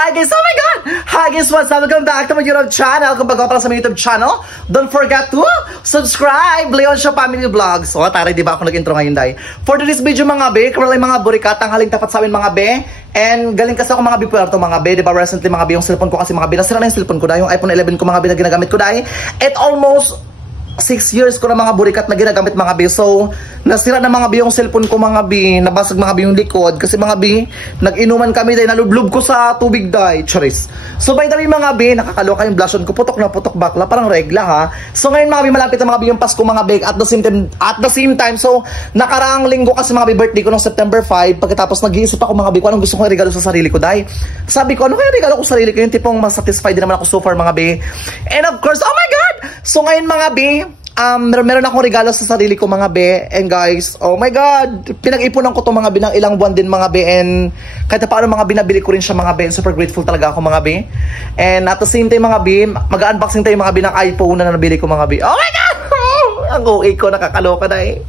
Hi guys! Oh my God! Hi guys! What's up? Welcome back to my YouTube channel. Kung bago pala sa my YouTube channel, don't forget to subscribe! Leonsha Family Vlogs. So, tari, di ba ako nag-intro ngayon, day? For today's video, mga be, kamalay mga burikat, tanghaling tapat sa amin, mga be. And galing kasi ako mga be, puwerto, mga be. Di ba, recently, mga be, yung cellphone ko kasi, mga be, nasira na yung cellphone ko, day. Yung iPhone 11 ko, mga be, na ginagamit ko, day. It almost 6 years ko na mga burikat na ginagamit, mga be. So, nasira na mga be yung cellphone ko, mga be. Nabasag mga be yung likod. Kasi mga be, nag-inuman kami dahil nalublob ko sa tubig dahil. Charis. So, by the way mga be, nakakaloka yung blush on ko. Putok na putok bakla. Parang regla ha. So, ngayon mga be, malapit na mga be yung Pasko, mga be. At the same time, so, nakaraang linggo kasi mga be, birthday ko nung September 5. Pagkatapos nag-iisip ako mga be, kung anong gusto kong regalo sa sarili ko dahil. Sabi ko, ano kaya regalo ko sa sarili ko? Yung tipong masatisfied din naman ako so far, mga be. And of course, oh my God! So, ngayon mga be, meron akong regalo sa sarili ko, mga be. And guys, oh my God, pinag-ipunan ko to mga be ng ilang buwan din, mga be. And kahit paano mga be, nabili ko rin siya, mga be. And super grateful talaga ako, mga be. And at the same time, mga be, mag-unboxing tayo, mga be, ng iPhone na nabili ko, mga be. Oh my God! Ang OA ko, nakakaloka na eh.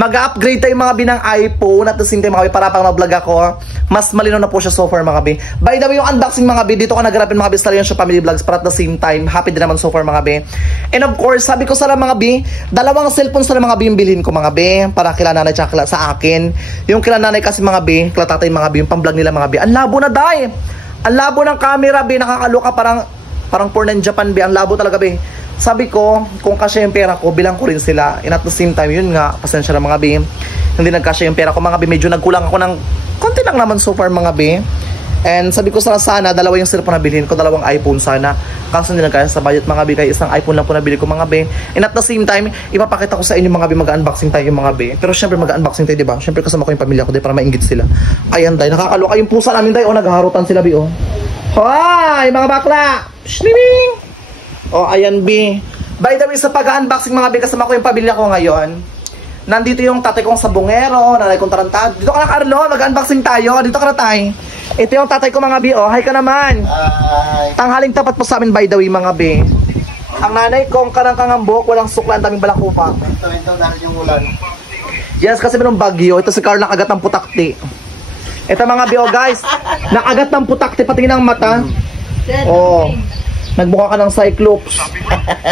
Mag-upgrade tayo, mga be, ng iPhone. At the same time, mga be, para pang mag-vlog ako, mas malinaw na po siya so far, mga be. By the way, yung unboxing, mga be, dito ka nag-rapin, mga be, sa Leonsha Family Vlogs. Para at the same time, happy din naman so far, mga be. And of course, sabi ko sa mga be, dalawang cellphone sa mga be yung bilhin ko, mga be, para kila nanay tsaka sa akin. Yung kila nanay kasi, mga be, kila tatay, mga be, yung pang-vlog nila, mga be. Ang labo na, day! Ang labo ng camera, be, nakakaloka, parang porn ng Japan, be. Ang labo talaga, be. Sabi ko, kung kasya yung pera ko, bilang ko rin sila. And at the same time, yun nga, pasensya na mga be, hindi nagkasya yung pera ko, mga be. Medyo nagkulang ako ng konti lang naman so far, mga be. And sabi ko sana, dalawa yung cellphone na bilhin ko, dalawang iPhone sana. Kaso hindi nagkaya sa budget, mga be, kaya isang iPhone lang po nabili ko, mga be. And at the same time, ipapakita ko sa inyo, mga be, mag-unboxing tayo, mga be. Pero syempre mag-unboxing tayo, diba? Syempre kasama ko yung pamilya ko, di, para maingit sila. Ayan, day, nakakaloka yung pusa namin, day. O, naghaharutan sila, be, oh. Hoy, mga bakla! Shnimming! O, ayan, be. By the way, sa pag-unboxing, mga be, kasama ko yung pamilya ko ngayon. Nandito yung tatay kong sabungero, nanay kong tarantado. Dito ka na, Carlo, mag-unboxing tayo. Dito ka na, tay. Ito yung tatay ko, mga be, oh. Hi ka naman. Hi. Tanghaling tapat po sa amin, by the way, mga be. Ang nanay kong karang-kangambok, walang sukla, ang daming balakupa. Ito, narin yung ulan. Yes, kasi merong bagyo. Ito si Carl, nakagat ng putakti. Ito, mga be, oh, guys. Nakagat ng putakti, patingin ang mata. Oh. Nagmukha ka ng Cyclops.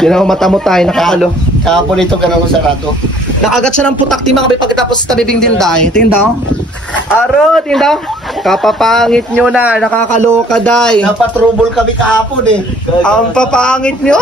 Yan ang mata mo tayo, nakakalo. Kahapon ito, ganun ko sarado. Nakagat siya ng putakti, mga be, pagkatapos sa tabibing din dahil. Tingin daw. Aro, tingin daw. Kapapangit nyo na, nakakaloka day. Napatrubol kami kahapon eh. Ang papangit nyo.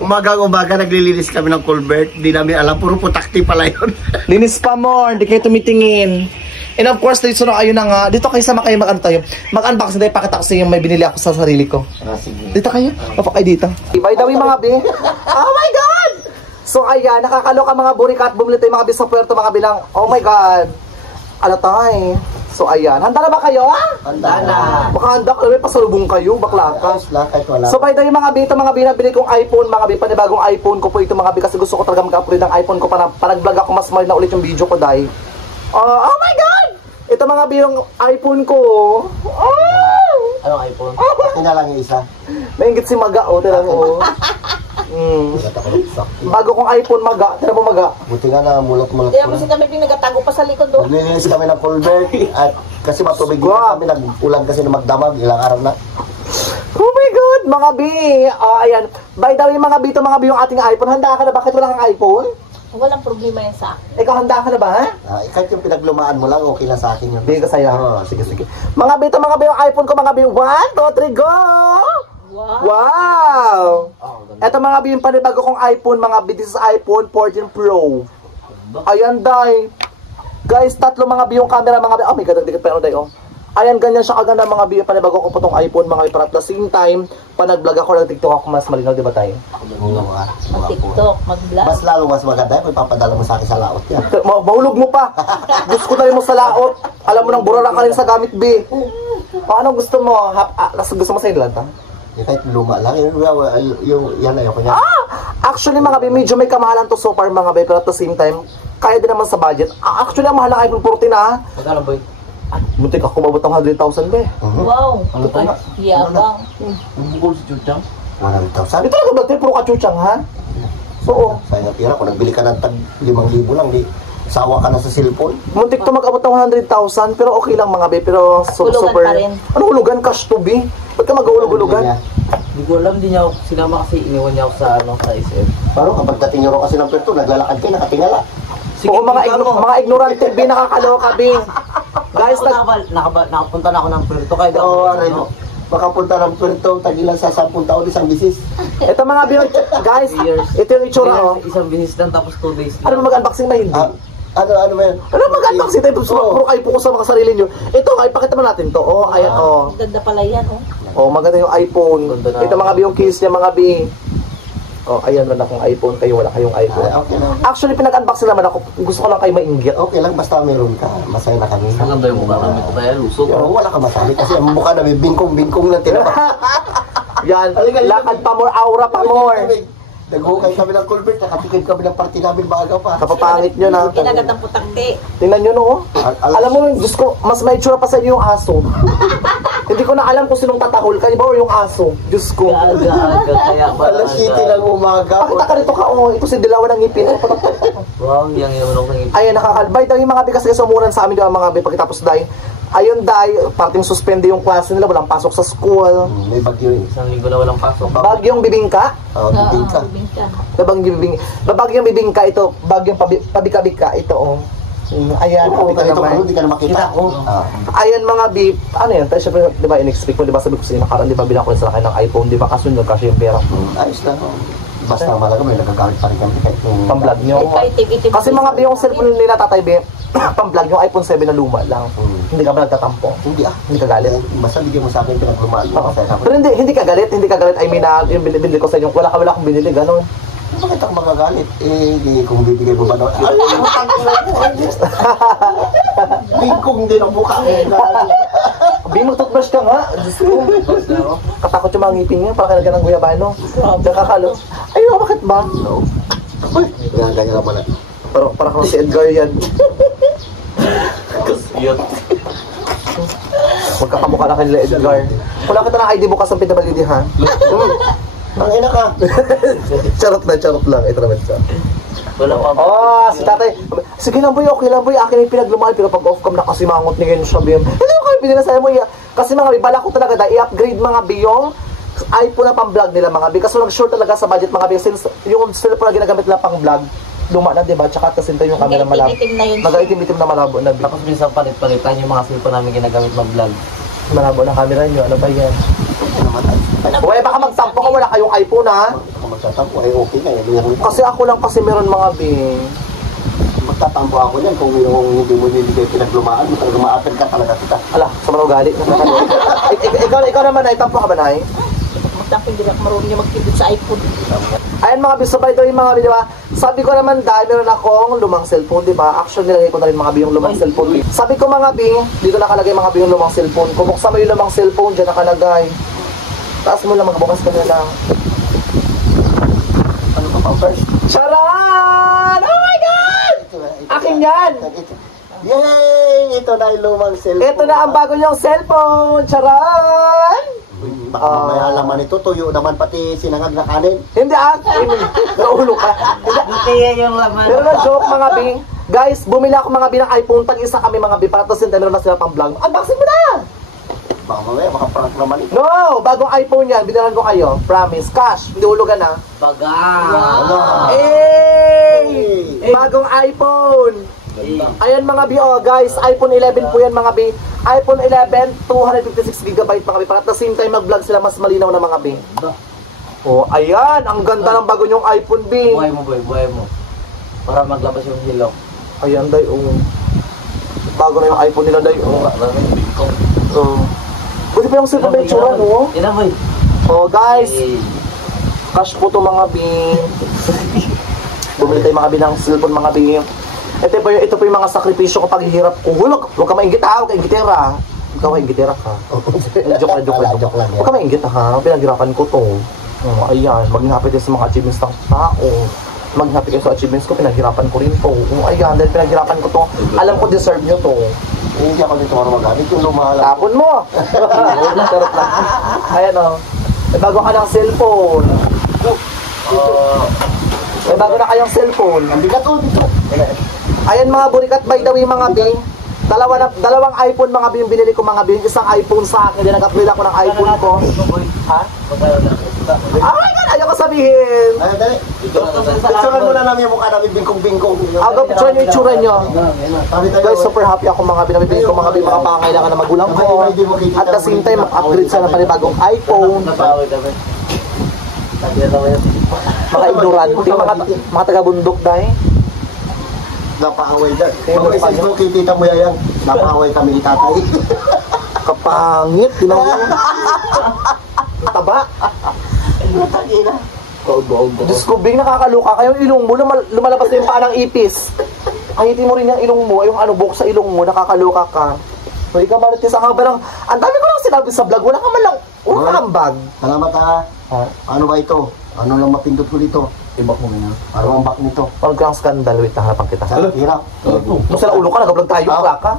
Umaga naglilinis kami ng culvert. Di namin alam, puro putakti pala yun. Linis pa more, hindi kayo tumitingin. And of course, dito na ayun na nga. Dito kayo sama kayo mag-ano tayo. Mag-unboxing tayo, pakita ko sa yung may binili ako sa sarili ko. Sige. Dito kayo, papa kayo dito. By the way, mga be. Oh my God! So ayan, nakakaloka mga burikat. Bumili tayo mga be sa puerto, mga bilang. Oh my God. Ano tayo? So ayan, handa na ba kayo? Handa na. Baka handa ka, pasalubong kayo, bakla ka. Kahit wala. So by the way, mga be, ito mga binabili kong iPhone, mga be, panibagong iPhone ko po ito, mga be, kasi gusto ko talaga mag-upgrade ng iPhone ko para nag-vlog ako, mas mahal na ulit yung video ko, dahil. Oh my God! Ito mga be, yung iPhone ko. Oh! Anong iPhone? Pati na lang yung isa. Maingit si Maga, oh, tira mo. Bago kong iPhone, Maga, tira mo, Maga. Buti nga na mulot-mulot Kaya kasi kami pinagatago pa sa likod doon. Naglilinis kami ng culvert at kasi matubig din kami, nag-ulan kasi na magdamag, ilang araw na. Oh my God, mga be. Ayan. By the way, mga be, ito mga be yung ating iPhone. Handa ka na? Bakit wala kang iPhone? Walang problema yan sa akin. Ikaw, handa ka na ba, ha? Kahit yung pinaglumaan mo lang, okay na sa akin yun. Bigay ko sa'yo. Sige. Mga be, ito mga be yung iPhone ko, mga be. 1, 2, 3, go! Wow! Ito mga be yung panibago kong iPhone, mga be. This is iPhone 14 Pro. Ayan, day. Guys, tatlo mga be yung camera, mga be. Oh my God, nagdikit pa yun, day, oh. Ayan, ganyan siya kaganda, mga be. Panibago ko po tong iPhone, mga be. Para at the same time, pa nag-vlog ako, nag-tiktok ako, mas malinaw, di ba tayo? Mag-tiktok, mag-vlog. Mas lalo, mas maganda. May papadala mo sa akin sa laot yan. Mahulog mo pa. Gusto ko tayo mo sa laot. Alam mo nang burara ka rin sa gamit, B. Paano gusto mo? Gusto mo sa inland, ha? Kahit luma lang. Yan ayoko niya. Actually, mga B, medyo may kamahalan to so far, mga B. Pero at the same time, kaya din naman sa budget. Actually, ang mahal ng iPhone 14, ha? Magkano boy? Muntik ako mabot ang 100,000, B. Wow. Ano to? Yabang. Bukol si Chuchang? 100,000? Ito talaga ba? Puro kachuchang, ha? So, Sayang ang pira. Kung nagbili ka ng tag 5,000 lang, di sawa ka na sa cellphone. Muntik to mag-abot ng 100,000, pero okay lang mga be, pero Hulugan super. pa rin. Ano hulugan? Cash to be? Ba't ka mag-uhulog-hulugan? Hindi ko alam, di niya ako sinama kasi iniwan niya ako sa sa SF. Pero kapag dating nyo kasi ng Puerto, naglalakad kayo, nakatingala. Oo, mga ignorante, be, nakakaloka, be. Guys, nakapunta na ako ng Puerto kaya daw. Oo, ano, makapunta ng Puerto, tagilan sa 10 taon, isang bisis. ito mga be, guys, ito yung itsura, oh. Isang bisis lang tapos 2 days Ano lang. ba mag-unboxing ba hindi? Ano ba yan? Ano mag-unboxing tayo? Puro kayo po sa mga sarili nyo. Ito, ay pakita mo natin to. Oh, ayan, oh. Ganda pala yan, oh. Oh, maganda yung iPhone. Ganda na. Ito mga be, yung case niya, mga be. Oh, ayan, wala akong iPhone. Kayo, wala kayong iPhone. Okay lang. Actually, pinag-unboxing naman ako. Gusto ko lang kayo mainggit. Okay lang, basta meron ka. Masaya na kami. Ang ganda yung mukha namin ito kaya lusog. Oo, wala ka masabi kasi ang mukha namin bingkong-bingkong lang tinapa. Yan, lakad pa more, aura pa more. Naghukay kami ng culvert, nakatikim kami ng party namin baga pa. Kapapangit nyo na. Kinagat ang putakti. Tingnan nyo, no? Alam mo, Diyos ko, mas may itsura pa sa inyo yung aso. Hindi ko na alam kung sinong tatahol. Kayo ba o yung aso? Diyos ko. Aga kaya ba? Alas 7 ng umaga. Pakita ka rito ka, oh. Ito si Dilawan ng ngipin. Wow, yung inuman ng Ayan, nakakalbay. Dahil yung mga bigas kasi sumuran sa amin yung mga bi pagkatapos dahil. Ayun dahil, parting suspende yung klase nila. Walang pasok sa school. May bagyo eh. isang linggo na walang pasok. Bagyong bibingka. Oo, bibig ka. Bagyong bibingka ito. Bagyong pabika-bika ito, oh. Ayan, Oo, kita ganito ka, naman. hindi ka na makita. Ayan mga beef, ano yan? Tayo syempre, di ba, in-expect ko, di ba, sabi ko sa inyo, nakaraan, di ba, bilang ko sa akin ng iPhone, di ba, kaso yun, kasi yung pera. Ayos lang. Basta malaga may nagagamit pa rin kami kahit yung... Pang-vlog nyo. Kahit itim-itim. Kasi mga beef, yung cellphone nila, tatay be, pang-vlog yung iPhone 7 na luma lang. Hindi ka ba nagtatampo? Hindi Hindi ka galit? Basta bigyan mo sa akin pinaglumaan mo. Oo. Kasi sabi, Pero hindi ka galit, I mean, yung binili ko sa inyo, wala akong binili, ganun. bakit ako magagalit? Eh, di kung bibigay mo ba daw? Ay, utang ko lang po. Bingkong din ang mukha mo. Bi, mag-toothbrush ka nga. Diyos ko. Katakot yung mga ngipin niya, parang kailangan ng guyabano. Nakakalo. Ay, bakit ba? Uy, ganyan naman na. Parang kung si Edgar yan. Yun. Magkakamukha na kanila Edgar. Wala kita ng ID bukas ng PWD, ha? Ang ina ka. Charot lang. Ito naman siya. Wala pa. Oh, si tatay. Sige lang boy, okay lang boy. Akin yung pinaglumaan. Pero pag off-cam na kasi mangot ni Ken siya, Bim. Hindi ko kayo pininasayan mo. Kasi mga bala ko talaga dahil i-upgrade mga biyong iPhone na pang-vlog nila mga bi. Kasi nag-short talaga sa budget mga bi. Since yung cellphone na ginagamit nila pang-vlog, luma na, diba? Tsaka tasinta yung camera malabo. Itim-itim na yun. Mag-itim-itim na malabo na bi. Tapos minsan palit-palitan yung mga cellphone namin ginagamit mag-vlog. Malabo na camera nyo. Ano ba yan? Uy, baka magtampo ka. Wala kayong iPhone, ha? Kung magtatampo, ay okay na. Yan. Kasi ako lang kasi meron mga bi. Magtatampo ako niyan kung yung hindi mo nilibigay pinaglumaan. Maglumaan ka talaga kita. Ala, sa mga ugali. Ikaw naman, Nay. Tampo ka ba, Nay? Magtamping din ako marunong niya magpindot sa iPhone. Ayan mga bisabay daw yung mga bi, diba? Sabi ko naman dahil meron akong lumang cellphone, diba? Actually, nilagay ko na rin mga bi yung lumang cellphone. Sabi ko mga bi, dito nakalagay mga bi yung lumang cellphone. Kung buksan mo yung lumang cellphone, dyan nakalagay. Taas mo lang, magbukas ka na lang. Ano ka pa first? Charan! Oh my God! Akin yan! Yay! Ito na yung lumang cellphone. Ito na ang bago niyong cellphone! Charan! Baka mamaya laman ito, tuyo naman pati sinangag na kanin. Hindi naulo ka. Kaya yung laman. Pero na joke mga bing. Guys, bumili ako mga binang iPhone. Tag-isa kami mga bing. Para tapos meron na sila pang vlog. Unboxing mo na! Baka mamaya, baka prank naman ito. No! Bagong iPhone yan. Binalan ko kayo. Promise. Cash. Hindi hulugan na. Baga. Hey! Bagong iPhone! Ayan mga bi, oh guys, iPhone 11 po yan mga bi. iPhone 11, 256GB mga bi. Para at the same time mag-vlog sila mas malinaw na mga bi. Oh, ayan, ang ganda ng bago nyong iPhone bi. Buhay mo boy, buhay mo. Para maglabas yung hilok. Ayan day, oh. Bago na yung iPhone nila day, oh. Oh. Buti pa yung cellphone na itsura, no? Ina boy. Oh guys, cash po to mga bi. Bumili tayo mga bi ng cellphone mga bi. Ito po yung mga sakripisyo ko paghihirap ko. Huwag ka maingit ha, huwag ka ingitera. Huwag ka maingitera ka. Joke lang. Huwag ka maingit ha, pinaghirapan ko to. Ayan, maging happy tayo sa mga achievements ng tao. Maging happy kayo sa achievements ko, pinaghirapan ko rin to. Ayan, dahil pinaghirapan ko to, alam ko deserve nyo to. Hindi ako dito magamit yung lumahala. Tapon mo! Sarap lang. Ayan o. May bago ka ng cellphone. May bago na kayong cellphone. Ang bigat to dito. Ayan mga burikat, by the way mga bing. Dalawang iPhone mga bing binili ko mga bing. Isang iPhone sa akin, din nag-upgrade ako ng iPhone ko. Ha? Oh my God, ayaw ko sabihin. Ay, dali. Picturean mo na namin yung mukha namin bingkong-bingkong. Aga, picture nyo yung itsura nyo. Kami tayo. Guys, super happy ako mga binabibili ko mga bing, mga pangangailangan ng magulang ko. At the same time, mag-upgrade sa panibagong iPhone. Mga ignorante, mga taga-bundok dahil. Napaaway dyan. Mag-message mo kay tita mo yan. Napaaway kami ni tatay. Kapangit, tinaw mo. Taba. Diyos ko, Bing, nakakaluka kayo. Yung ilong mo, lumalabas na yung paa ng ipis. Angitin mo rin yung ilong mo, yung buhok sa ilong mo, nakakaluka ka. So, ikaw balit yung sa kabarang, ang dami ko lang sinabi sa vlog, wala ka man lang, wala ka ambag. Salamat ha. Ano ba ito? Ano lang mapindot ko dito? Ibak mo na. Ano ang bak nito? Huwag kang skandal, wait, hanapan kita. Hirap. Nung sa ulo ka, nag-vlog tayo, wala ka.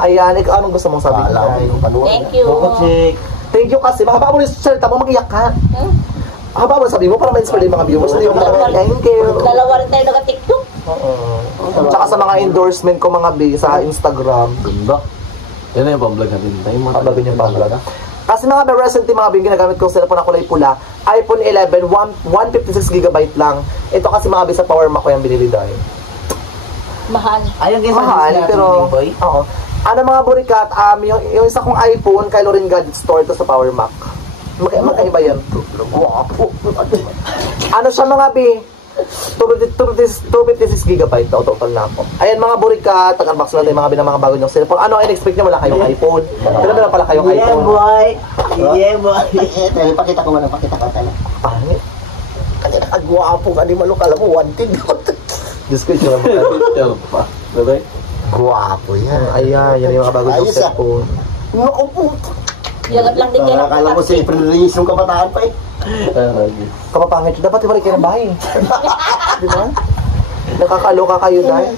Ayan, anong gusto mong sabihin? Thank you. Thank you kasi, mahaba mo yung salita mo, mag-iyak ka. Haba mo sabihin mo para ma-inspire yung mga viewers. Hindi mo thank you. Dalawa rin tayo naka-TikTok. Tsaka sa mga endorsement ko mga B sa Instagram. Ganda. Yan na yung pang-vlog natin. Pag-vlog yung pang-vlog. Kasi mga recently mga B, ginagamit kong cellphone na kulay pula. iPhone 11, 156GB lang. Ito kasi mga B sa Power Mac ko yung binili dahil. Mahal. Ayun guys, Mahal, pero oo. Ano mga burikat, yung isa kong iPhone kay Lorin Gadget Store ito sa Power Mac. Magkaiba yan. Ano siya mga B? 256GB na total na ako. Ayan mga burikat, tag-unbox natin mga mga bago yung cellphone. Ano ang in-expect nyo? Wala kayong iPhone. Pero meron pala kayong iPhone. Yeah boy. Pakita ko man, pakita ka tayo. Pangit. Kasi nakagwapo ka ni Malok, alam mo, wanted. Diyos ko, ito Picture pa. Diba? Gwapo yan. Ayan, yan yung mga bago yung Ayos, ah. cellphone. Naku po. Yagat lang din kayo. Nakakala mo si April Reyes nung kabataan pa eh. Kapapangit, dapat ibalik kayo ng bahay. Di ba? Nakakaloka kayo dahil.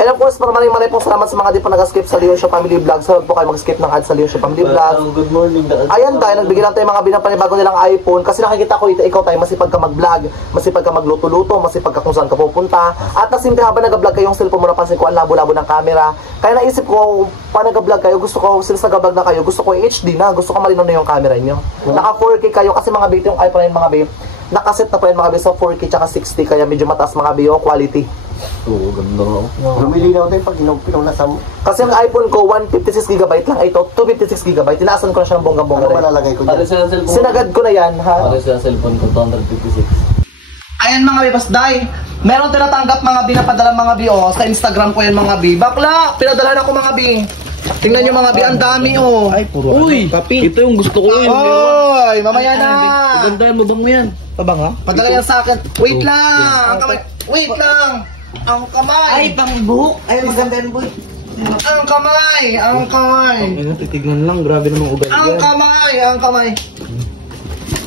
And of course, maraming pong salamat sa mga di pa nag-skip sa Leon Show Family Vlogs. Huwag po kayo mag-skip ng ads sa Leon Show Family Vlogs. Good morning. Ayan dahil, nagbigay lang tayo mga binapanibago nilang iPhone. Kasi nakikita ko ikaw tayo, masipag ka mag-vlog, masipag ka magluto-luto, masipag ka kung saan ka pupunta. At nasimple habang nag-vlog kayo, yung cellphone mo napansin ko, ang labo-labo ng camera. Kaya naisip ko, pa nag-vlog kayo, gusto ko, since nag-vlog na kayo, gusto ko HD na, gusto ko malinaw na yung camera nyo. Naka 4K kayo, kasi mga babe, yung iPhone yung mga babe, nakaset na po yan mga babe sa 4K tsaka 60, kaya medyo mataas mga babe, yung quality. Oo, ganda nga. Lumilinaw tayo pag pinunasan mo. Kasi yung iPhone ko, 156GB lang. Ito, 256GB. Tinaasan ko na siya ng bonggang-bongga Ano rin. malalagay ko Para dyan? sa cellphone. Sinagad ko na yan, ha? Para sa cellphone ko, 256. Ayan mga bibasday. Meron tinatanggap mga binapadala mga bi, oh. Sa Instagram ko yan mga bi. Bakla! Pinadalahan ako mga bi. Tingnan nyo mga bi, ang dami, oh. Ay, puro uy, kapi. Ito yung gusto ko. Oy, mamaya na. Gandahan mo bang mo yan? Pabang ha? Padala yan sa akin. Wait lang! Ang kamay. Wait lang! Ang kamay! Ay, pang buhok. Ay, maganda yung buhok. Ang kamay! Ang kamay! Ay, titignan lang. Grabe namang ugali Ang kamay! Ang kamay!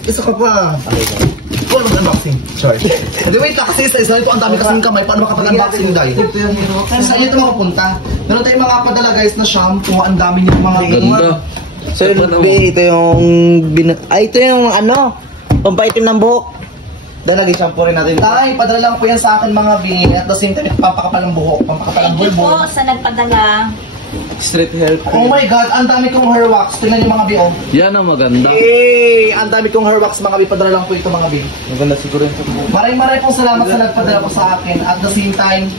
Isa ka pa. Ikaw mag-unboxing. Sorry. Hindi, wait, kasi isa ito, ang dami kasing kamay. Paano makapag-unboxing dahil? Saan ito makapunta? Meron tayong mga padala guys na shampoo. Ang dami niyong mga Ganda. So, ito yung ito yung ano, pampaitim ng buhok. Dahil naging shampoo rin natin. Tay, padala lang po yan sa akin mga bin. At the same time, pampakapal ng buhok. Pampakapal ng Thank you bulbul. po sa nagpadala. Straight hair. Oh my God, ang dami kong hair wax. Tingnan niyo mga bi, oh. Yan ang maganda. Yay! Ang dami kong hair wax mga bi. Padala lang po ito mga bi. Maganda siguro yung buhok. Maraming pong salamat sa nagpadala po sa akin. At the same time,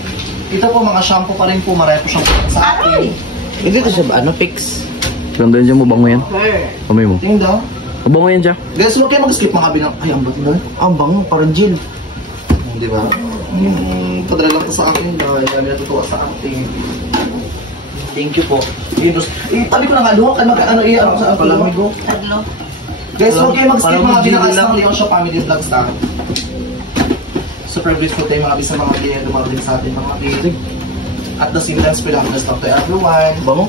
ito po mga shampoo pa rin po. Maraming po siyang sa akin. Aray! Hindi ko siya ano fix. Ganda yun dyan mo, bango yan. Kamay mo. Tingnan daw. Mabango yan dyan. Guys, huwag kayo mag-skip mga bi. Ay, ang ba't na? Ang bango, parang gel. Di ba? Padala lang po sa akin dahil kami natutuwa sa akin. Thank you po. Tabi ko na nga doon. Ano sa palamig ko. Taglo. Guys, huwag kayo mag-skip mga binakas ng Leon Show Family Vlogs na. Super grateful tayo mga bisa mga binigay dumating sa atin mga bilig. At the same time, spill happiness to everyone. Bango?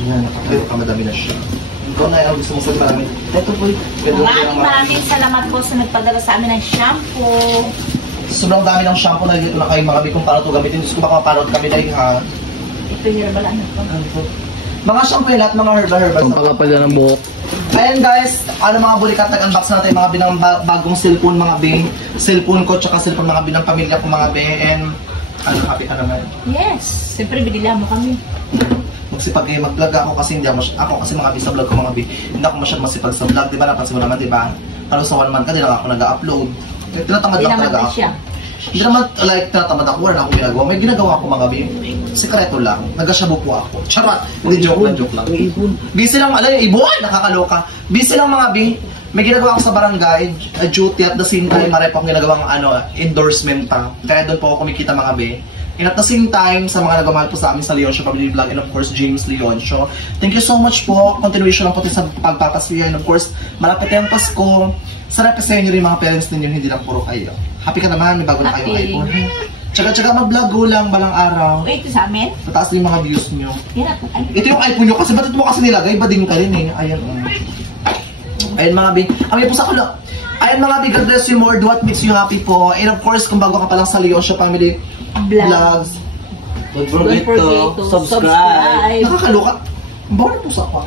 Ayan, nakamadami na siya. Ikaw na yung gusto mo sa marami. Ito po. Maraming salamat po sa nagpadala sa amin ng shampoo. Sobrang dami ng shampoo na dito na kayo mga bi kung paano ito gamitin. Diyos ko baka mapanood kami dahil ha. Ito yung herbal ano po. Mga shampoo yung lahat, mga herbal. Pampakapal yan ng buhok. Ayan guys, ano mga bulikat, nag-unbox natin mga binang bagong cellphone mga be. Cellphone ko tsaka cellphone mga binang pamilya ko mga be. And ano, happy ka naman. Yes. Siyempre, binila mo kami. Magsipag mag-vlog ako kasi hindi ako kasi mga be sa vlog ko mga be. Hindi ako masyadong masipag sa vlog, di ba? Napansin mo naman, di ba? Halos sa 1 month ka, di lang ako nag-upload. Tinatamad lang talaga ako. Hindi naman like tinatamad ako, wala akong ginagawa. May ginagawa ako mga be. Sekreto lang. Nag-shabu po ako. Charot! Hindi, joke lang. Busy lang, alam yung ibon, nakakaloka. Busy lang mga be. May ginagawa ako sa barangay, duty at the same time, marami pa akong ginagawang endorsement pa. Kaya doon po ako kumikita mga be. And at the same time, sa mga nagmamahal po sa amin sa Leoncio Family Vlog and of course, James Leoncio. Thank you so much po. Continuation lang po sa pagpapasya. And of course, malapit yung Pasko. Sarap kasi nyo rin mga parents ninyo, hindi lang puro kayo. Happy ka naman, may bago na kayong iPhone. Tsaka mag-vlog go lang balang araw. Wait, ito sa amin? Tataas din yung mga views nyo. Yan ako. Ito yung iPhone nyo kasi ba't ito mo kasi nilagay? Bading ka rin eh. Ayan Ayan mga big. Amin po sa kulo. Ayan mga big, God bless you more. Do what makes you happy po. And of course, kung bago ka pa lang sa Leoncio Family Vlogs, Don't forget to subscribe. nakakaloka. Bakit po sa ako?